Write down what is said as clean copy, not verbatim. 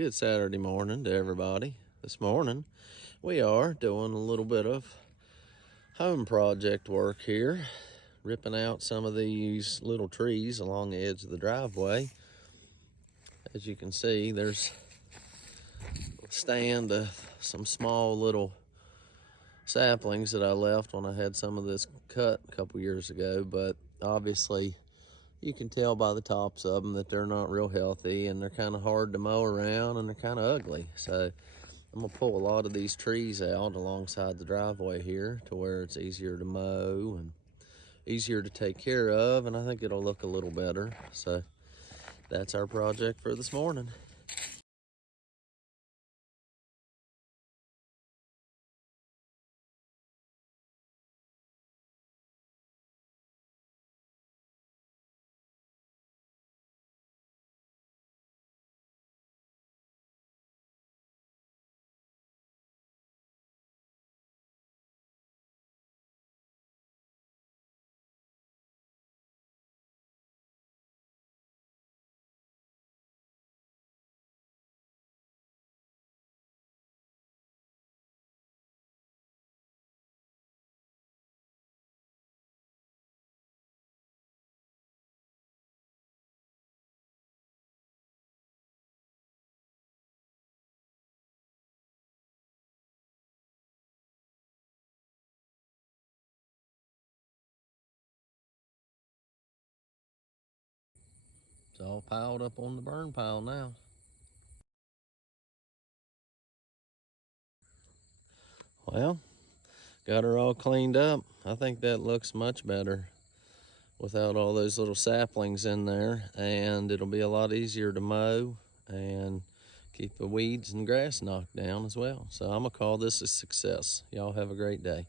Good Saturday morning to everybody. This morning we are doing a little bit of home project work here, ripping out some of these little trees along the edge of the driveway. As you can see, there's a stand of some small little saplings that I left when I had some of this cut a couple years ago, but obviously you can tell by the tops of them that they're not real healthy and they're kind of hard to mow around and they're kind of ugly. So I'm gonna pull a lot of these trees out alongside the driveway here to where it's easier to mow and easier to take care of, and I think it'll look a little better. So that's our project for this morning. It's all piled up on the burn pile now. Well, got her all cleaned up. I think that looks much better without all those little saplings in there, and it'll be a lot easier to mow and keep the weeds and grass knocked down as well. So I'm gonna call this a success. Y'all have a great day.